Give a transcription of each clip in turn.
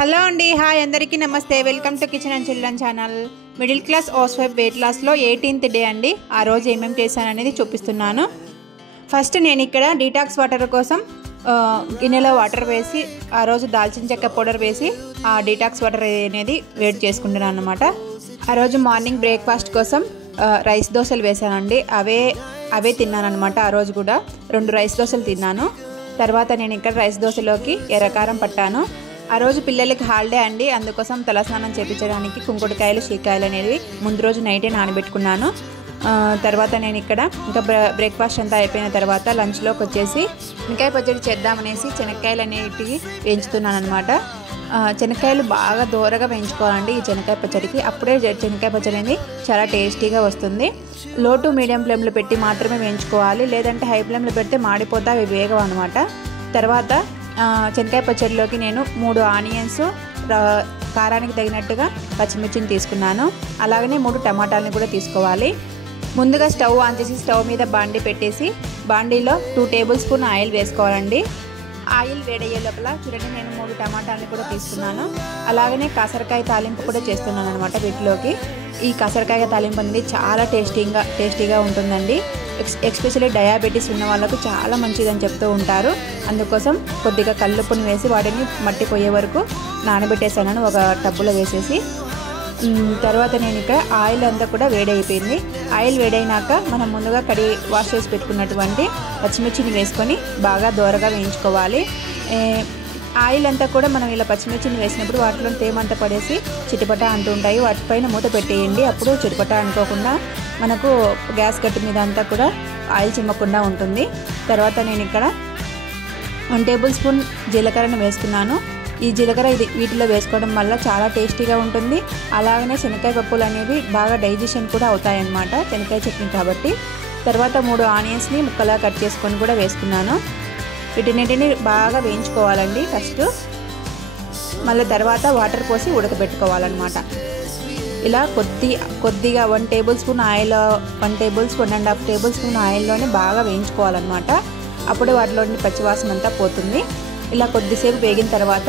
Hello అండి, hi అందరికీ నమస్తే. Welcome to kitchen and children channel. Middle class house wife లాస్లో 18th day అండి. ఆ రోజు ఏమేమి చేశాను అనేది చూపిస్తున్నాను. ఫస్ట్ నేను ఇక్కడ డీటాక్స్ వాటర్ కోసం గిన్నెలో వాటర్ వేసి ఆ రోజు దాల్చిన చెక్క పౌడర్ వేసి ఆ డీటాక్స్ వాటర్ అనేది వేడి చేసుకుంటున్నాను అన్నమాట. ఆ రోజు మార్నింగ్ బ్రేక్ఫాస్ట్ కోసం రైస్ దోశలు వేసానండి. అవే తిన్నాను అనమాట. ఆ రోజు కూడా 2 రైస్ దోశలు తిన్నాను. తర్వాత నేను ఇక్కడ రైస్ దోశలోకి ఎర్రకారం పట్టాను. ఆ రోజు పిల్లలకి హాలిడే అండి, అందుకోసం తలస్నానం చేయించడానికి కుంకుడుకాయలు షీకాయలు అనేవి ముందు రోజు నైటే నానబెట్టుకున్నాను. తర్వాత నేను ఇక్కడ ఇంకా బ్రేక్ఫాస్ట్ అంతా అయిపోయిన తర్వాత లంచ్లోకి వచ్చేసి శనక్కాయ పచ్చడి చేద్దామనేసి శనక్కాయలు అనేటివి వేయించుతున్నాను అనమాట. శనక్కాయలు బాగా దూరగా వేయించుకోవాలండి ఈ శనక్కాయ పచ్చడికి. అప్పుడే శనక్కాయ పచ్చడి అనేది చాలా టేస్టీగా వస్తుంది. లో టు మీడియం ఫ్లేమ్లో పెట్టి మాత్రమే వేయించుకోవాలి, లేదంటే హై ఫ్లేమ్లో పెడితే మాడిపోతా అవి వేగవు అనమాట. తర్వాత శనక్కాయ పచ్చడిలోకి నేను 3 ఆనియన్స్, కారానికి తగినట్టుగా పచ్చిమిర్చిని తీసుకున్నాను. అలాగనే 3 టమాటాలని కూడా తీసుకోవాలి. ముందుగా స్టవ్ ఆన్ చేసి స్టవ్ మీద బాండీ పెట్టేసి బాండీలో 2 టేబుల్ స్పూన్ ఆయిల్ వేసుకోవాలండి. ఆయిల్ వేడయ్యే లోపల చూడండి నేను 3 టమాటాలని కూడా తీసుకున్నాను. అలాగనే కాసరకాయ తాలింపు కూడా చేస్తున్నాను అనమాట. వీటిలోకి ఈ కాసరకాయ తాలింపు అనేది చాలా టేస్టీగా ఉంటుందండి. ఎస్పెషల్లీ డయాబెటీస్ ఉన్న వాళ్ళకు చాలా మంచిదని చెప్తూ ఉంటారు. అందుకోసం కొద్దిగా కల్లుప్పుని వేసి వాటిని మట్టిపోయే వరకు నానబెట్టేసాను ఒక టబ్బులో వేసేసి. తర్వాత నేను ఇక్కడ ఆయిల్ అంతా కూడా వేడైపోయింది. ఆయిల్ వేడైనాక మనం ముందుగా వాష్ చేసి పెట్టుకున్నటువంటి పచ్చిమిర్చిని వేసుకొని బాగా దోరగా వేయించుకోవాలి. ఆయిల్ అంతా కూడా మనం ఇలా పచ్చిమిర్చిని వేసినప్పుడు వాటిలో తేమంతా పడేసి చిటిపట అంటుంటాయి. వాటిపైన మూత పెట్టేయండి. అప్పుడు చిటిపట అనుకోకుండా మనకు గ్యాస్ గట్టి మీద అంతా కూడా ఆయిల్ చిమ్మకుండా ఉంటుంది. తర్వాత నేను ఇక్కడ 1 టేబుల్ స్పూన్ జీలకర్రను వేసుకున్నాను. ఈ జీలకర్ర వీటిలో వేసుకోవడం వల్ల చాలా టేస్టీగా ఉంటుంది. అలాగనే శనక్కాయ పప్పులు అనేవి బాగా డైజెషన్ కూడా అవుతాయన్నమాట, శనక్కాయ చట్నీ కాబట్టి. తర్వాత 3 ఆనియన్స్ని ముక్కలా కట్ చేసుకొని కూడా వేసుకున్నాను. వీటిన్నిటిని బాగా వేయించుకోవాలండి ఫస్ట్. మళ్ళీ తర్వాత వాటర్ పోసి ఉడకబెట్టుకోవాలన్నమాట. ఇలా కొద్దిగా 1 table spoon oil, 1 table spoon 1.5 table spoon ఆయిల్లోనే బాగా వేయించుకోవాలన్నమాట. అప్పుడు వాటిలోని పచ్చివాసన అంతా పోతుంది. ఇలా కొద్దిసేపు వేగిన తర్వాత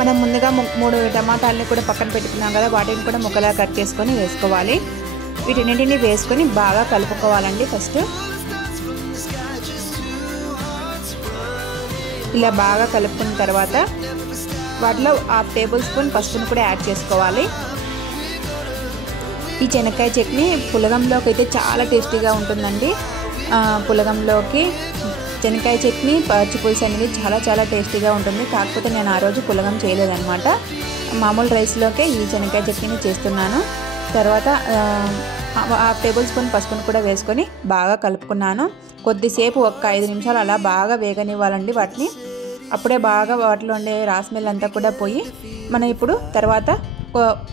మనం ముందుగా 3 టమాటాలని కూడా పక్కన పెట్టుకున్నాం కదా, వాటిని కూడా ముక్కలా కట్ చేసుకొని వేసుకోవాలి. వీటిన్నింటినీ వేసుకొని బాగా కలుపుకోవాలండి. ఫస్ట్ ఇలా బాగా కలుపుకున్న తర్వాత వాటిలో 1/2 టేబుల్ స్పూన్ పసుపును కూడా యాడ్ చేసుకోవాలి. ఈ శనక్కాయ చట్నీ పులగంలోకి అయితే చాలా టేస్టీగా ఉంటుందండి. పులగంలోకి శనక్కాయ చట్నీ, పచ్చి పులుసు అనేది చాలా టేస్టీగా ఉంటుంది. కాకపోతే నేను ఆ రోజు పులగం చేయలేదన్నమాట. మామూలు రైస్లోకే ఈ శనక్కాయ చట్నీని చేస్తున్నాను. తర్వాత 1/2 టేబుల్ స్పూన్ పసుపును కూడా వేసుకొని బాగా కలుపుకున్నాను. కొద్దిసేపు ఒక 5 నిమిషాలు అలా బాగా వేగనివ్వాలండి వాటిని. అప్పుడే బాగా వాటిలో ఉండే రాస్మెల్ అంతా కూడా పోయి మనం ఇప్పుడు తర్వాత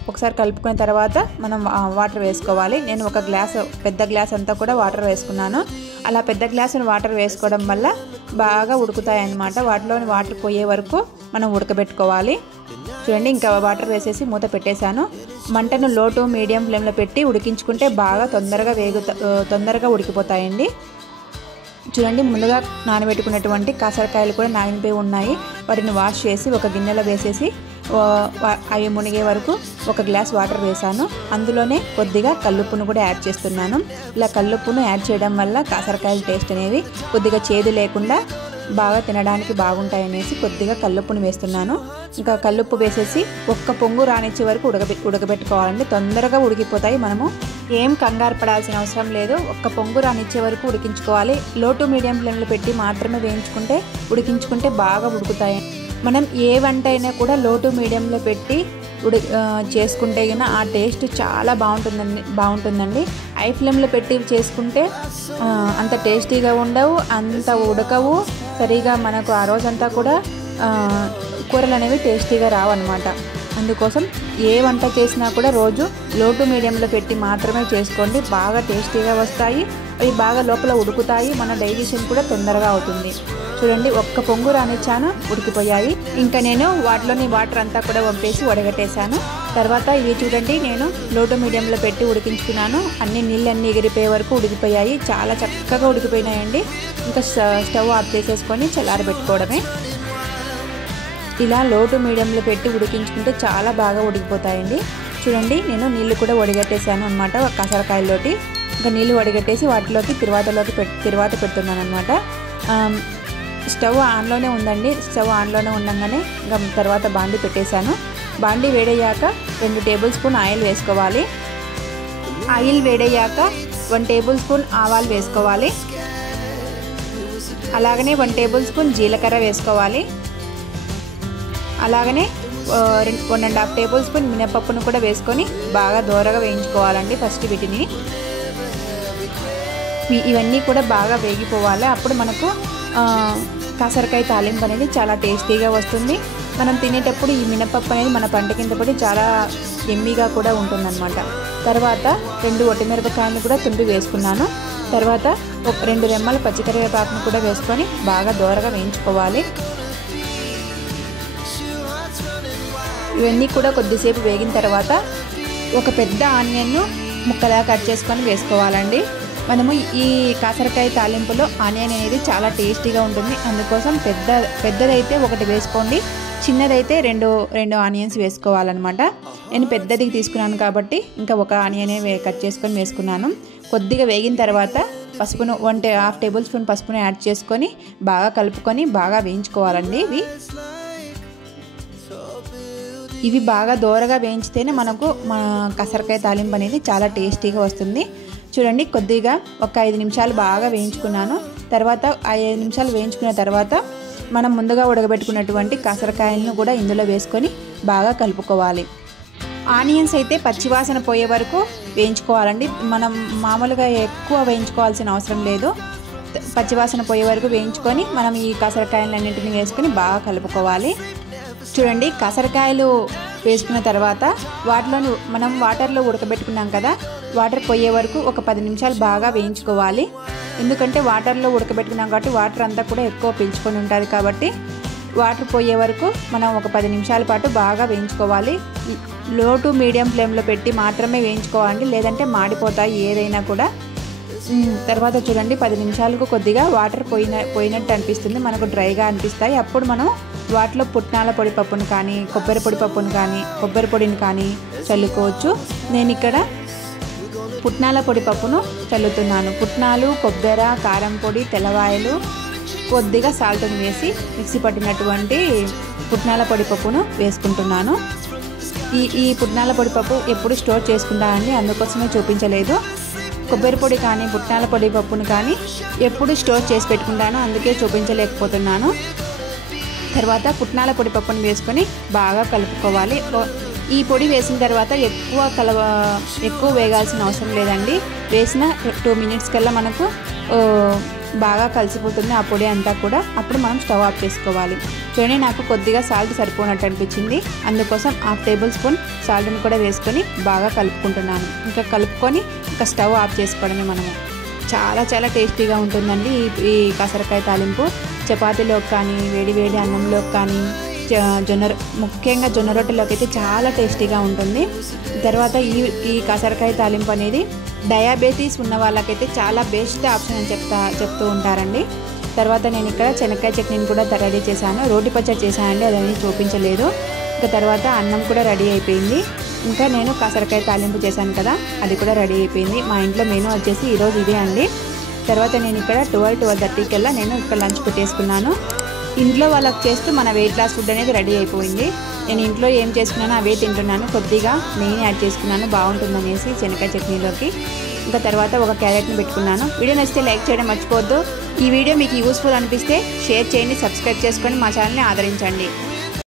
ఒకసారి కలుపుకున్న తర్వాత మనం వాటర్ వేసుకోవాలి. నేను ఒక పెద్ద గ్లాస్ అంతా కూడా వాటర్ వేసుకున్నాను. అలా పెద్ద గ్లాసుని వాటర్ వేసుకోవడం వల్ల బాగా ఉడుకుతాయి అన్నమాట. వాటిలోని వాటర్ పోయే వరకు మనం ఉడకబెట్టుకోవాలి. చూడండి, ఇంకా వాటర్ వేసేసి మూత పెట్టేశాను. మంటను లో టు మీడియం ఫ్లేమ్లో పెట్టి ఉడికించుకుంటే బాగా తొందరగా ఉడికిపోతాయండి. చూడండి, ముందుగా నానబెట్టుకున్నటువంటి కాసరకాయలు కూడా నానిపోయి ఉన్నాయి. వాటిని వాష్ చేసి ఒక గిన్నెలో వేసేసి అవి మునిగే వరకు 1 గ్లాస్ వాటర్ వేసాను. అందులోనే కొద్దిగా కల్లుప్పును కూడా యాడ్ చేస్తున్నాను. ఇలా కల్లుప్పును యాడ్ చేయడం వల్ల కాసరకాయల టేస్ట్ అనేవి కొద్దిగా చేదు లేకుండా బాగా తినడానికి బాగుంటాయనేసి కొద్దిగా కల్లుప్పును వేస్తున్నాను. ఇంకా కల్లుప్పు వేసేసి 1 పొంగు రానిచ్చే వరకు ఉడకబెట్టుకోవాలండి. తొందరగా ఉడికిపోతాయి. మనము ఏం కంగారు పడాల్సిన అవసరం లేదు. 1 పొంగు రానిచ్చే వరకు ఉడికించుకోవాలి. లో టు మీడియం ఫ్లేమ్లో పెట్టి మాత్రమే ఉడికించుకుంటే బాగా ఉడుకుతాయి. మనం ఏ వంట అయినా కూడా లో టు మీడియంలో పెట్టి చేసుకుంటే కన్నా ఆ టేస్ట్ చాలా బాగుంటుందండి. హై ఫ్లేమ్లో పెట్టి చేసుకుంటే అంత టేస్టీగా ఉండవు, అంత ఉడకవు సరిగా. మనకు ఆ రోజంతా కూడా కూరలు అనేవి టేస్టీగా రావన్నమాట. అందుకోసం ఏ వంట చేసినా కూడా రోజు లో టు మీడియంలో పెట్టి మాత్రమే చేసుకోండి. బాగా టేస్టీగా వస్తాయి. అవి బాగా లోపల ఉడుకుతాయి. మన డైజెషన్ కూడా తొందరగా అవుతుంది. చూడండి, 1 పొంగు రానిచ్చాను, ఉడికిపోయాయి. ఇంకా నేను వాటిలోని వాటర్ అంతా కూడా వంపేసి వడగట్టేశాను. తర్వాత ఇవి చూడండి, నేను లో టు మీడియంలో పెట్టి ఉడికించుకున్నాను. నీళ్ళన్నీ ఎగిరిపోయే వరకు ఉడికిపోయాయి. చాలా చక్కగా ఉడికిపోయినాయండి. ఇంకా స్టవ్ ఆఫ్ చేసేసుకొని చల్లారబెట్టుకోవడమే. ఇలా లో టు మీడియంలో పెట్టి ఉడికించుకుంటే చాలా బాగా ఉడికిపోతాయండి. చూడండి నేను నీళ్ళు కూడా వడిగట్టేసాను అనమాట కాసరకాయల్లోకి. ఇంకా నీళ్ళు వడిగట్టేసి వాటిలోకి తిరువాత పెడుతున్నాను అనమాట. స్టవ్ ఆన్లోనే ఉందండి. స్టవ్ ఆన్లోనే ఉండగానే ఇంకా తర్వాత బాండీ పెట్టేశాను. బాండీ వేడయ్యాక 2 టేబుల్ స్పూన్ ఆయిల్ వేసుకోవాలి. ఆయిల్ వేడయ్యాక 1 టేబుల్ స్పూన్ ఆవాలు వేసుకోవాలి. అలాగనే 1 టేబుల్ స్పూన్ జీలకర్ర వేసుకోవాలి. అలాగనే 1.5 టేబుల్ స్పూన్ మినపప్పును కూడా వేసుకొని బాగా దోరగా వేయించుకోవాలండి. ఫస్ట్ వీటిని ఇవన్నీ కూడా బాగా వేగిపోవాలి. అప్పుడు మనకు కాసరకాయ తాలింపు అనేది చాలా టేస్టీగా వస్తుంది. మనం తినేటప్పుడు ఈ మినపప్పు అనేది మన పంట కింద పడి చాలా ఎమ్మీగా కూడా ఉంటుందన్నమాట. తర్వాత 2 ఒట్టిమిరపకాయలను కూడా తుంపి వేసుకున్నాను. తర్వాత 2 రెమ్మల పచ్చికరివేపాకును కూడా వేసుకొని బాగా దోరగా వేయించుకోవాలి. ఇవన్నీ కూడా కొద్దిసేపు వేగిన తర్వాత ఒక పెద్ద ఆనియన్ను ముక్కలా కట్ చేసుకొని వేసుకోవాలండి. మనము ఈ కాసరకాయ తాలింపులో ఆనియన్ అనేది చాలా టేస్టీగా ఉంటుంది. అందుకోసం పెద్దదైతే 1 వేసుకోండి, చిన్నదైతే 2 ఆనియన్స్ వేసుకోవాలన్నమాట. నేను పెద్దది తీసుకున్నాను కాబట్టి ఇంకా 1 ఆనియనే కట్ చేసుకొని వేసుకున్నాను. కొద్దిగా వేగిన తర్వాత పసుపును 1.5 టేబుల్ స్పూన్ పసుపును యాడ్ చేసుకొని బాగా కలుపుకొని బాగా వేయించుకోవాలండి. ఇవి బాగా దోరగా వేయించితేనే మనకు మన కాసరకాయ తాలింపు అనేది చాలా టేస్టీగా వస్తుంది. చూడండి కొద్దిగా ఒక 5 నిమిషాలు బాగా వేయించుకున్నాను. తర్వాత 5 నిమిషాలు వేయించుకున్న తర్వాత మనం ముందుగా ఉడకబెట్టుకున్నటువంటి కాసరకాయలను కూడా ఇందులో వేసుకొని బాగా కలుపుకోవాలి. ఆనియన్స్ అయితే పచ్చివాసన పోయే వరకు వేయించుకోవాలండి. మనం మామూలుగా ఎక్కువ వేయించుకోవాల్సిన అవసరం లేదు. పచ్చివాసన పోయే వరకు వేయించుకొని మనం ఈ కాసరకాయలన్నింటినీ వేసుకొని బాగా కలుపుకోవాలి. చూడండి కాసరకాయలు వేసుకున్న తర్వాత వాటిలోని మనం వాటర్లో ఉడకబెట్టుకున్నాం కదా, వాటర్ పోయే వరకు ఒక 10 నిమిషాలు బాగా వేయించుకోవాలి. ఎందుకంటే వాటర్లో ఉడకబెట్టుకున్నాం కాబట్టి వాటర్ అంతా కూడా ఎక్కువ పీల్చుకొని ఉంటుంది కాబట్టి వాటర్ పోయే వరకు మనం ఒక 10 నిమిషాల పాటు బాగా వేయించుకోవాలి. లో టు మీడియం ఫ్లేమ్లో పెట్టి మాత్రమే వేయించుకోవాలి, లేదంటే మాడిపోతాయి ఏదైనా కూడా. తర్వాత చూడండి 10 నిమిషాలకు కొద్దిగా వాటర్ పోయినట్టు అనిపిస్తుంది, మనకు డ్రైగా అనిపిస్తాయి. అప్పుడు మనం వాటిలో పుట్నాల పొడి పప్పును కానీ కొబ్బరి పొడిని కానీ చల్లుకోవచ్చు. నేను ఇక్కడ పుట్నాల పొడి పప్పును చల్లుతున్నాను. పుట్నాలు, కొబ్బరి, కారం పొడి, తెల్లవాయలు, కొద్దిగా సాల్ట్ని వేసి మిక్సీ పట్టినటువంటి పుట్నాల పొడి పప్పును వేసుకుంటున్నాను. ఈ పుట్నాల పొడి పప్పు ఎప్పుడు స్టోర్ చేసుకుంటానండి, అందుకోసమే చూపించలేదు. కొబ్బరి పొడి కానీ పుట్నాల పొడి పప్పును కానీ ఎప్పుడు స్టోర్ చేసి పెట్టుకుంటాను, అందుకే చూపించలేకపోతున్నాను. తర్వాత పుట్నాల పొడి పప్పును వేసుకొని బాగా కలుపుకోవాలి. ఈ పొడి వేసిన తర్వాత ఎక్కువ వేగాల్సిన అవసరం లేదండి. వేసిన 2 మినిట్స్ కల్లా మనకు బాగా కలిసిపోతుంది ఆ పొడి అంతా కూడా. అప్పుడు మనం స్టవ్ ఆఫ్ చేసుకోవాలి. చూడండి నాకు కొద్దిగా సాల్ట్ సరిపోనట్టు అనిపించింది, అందుకోసం 1/2 టేబుల్ స్పూన్ సాల్ట్ని కూడా వేసుకొని బాగా కలుపుకుంటున్నాను. ఇంకా కలుపుకొని ఇంకా స్టవ్ ఆఫ్ చేసుకోవడమే మనము. చాలా చాలా టేస్టీగా ఉంటుందండి ఈ కాసరకాయ తాలింపు. చపాతీలోకి కానీ వేడి అన్నంలోకి కానీ ముఖ్యంగా జొన్న రొట్టెలోకి అయితే చాలా టేస్టీగా ఉంటుంది. తర్వాత ఈ కాసరకాయ తాలింపు అనేది డయాబెటీస్ ఉన్న వాళ్ళకైతే చాలా బెస్ట్ ఆప్షన్ అని చెప్తూ ఉంటారండి. తర్వాత నేను ఇక్కడ శనక్కాయ చట్నీని కూడా రెడీ చేశాను. రోటి పచ్చడి చేశానండి, అదని చూపించలేదు. ఇంకా తర్వాత అన్నం కూడా రెడీ అయిపోయింది. ఇంకా నేను కాసరకాయ తాలింపు చేశాను కదా, అది కూడా రెడీ అయిపోయింది. మా ఇంట్లో మెనూ వచ్చేసి ఈరోజు ఇదే అండి. తర్వాత నేను ఇక్కడ 12-12:30 కల్లా నేను ఇక్కడ లంచ్ పెట్టేసుకున్నాను. ఇంట్లో వాళ్ళకి చేస్తూ మన వెయిట్ లాస్ ఫుడ్ అనేది రెడీ అయిపోయింది. నేను ఇంట్లో ఏం చేసుకున్నానో అవే తింటున్నాను. కొద్దిగా నెయ్యి యాడ్ చేసుకున్నాను బాగుంటుందనేసి శనక్కాయ చట్నీలోకి. ఇంకా తర్వాత ఒక క్యారెట్ని పెట్టుకున్నాను. వీడియో నచ్చితే లైక్ చేయడం మర్చిపోవద్దు. ఈ వీడియో మీకు యూస్ఫుల్ అనిపిస్తే షేర్ చేయండి, సబ్స్క్రైబ్ చేసుకొని మా ఛానల్ని ఆదరించండి.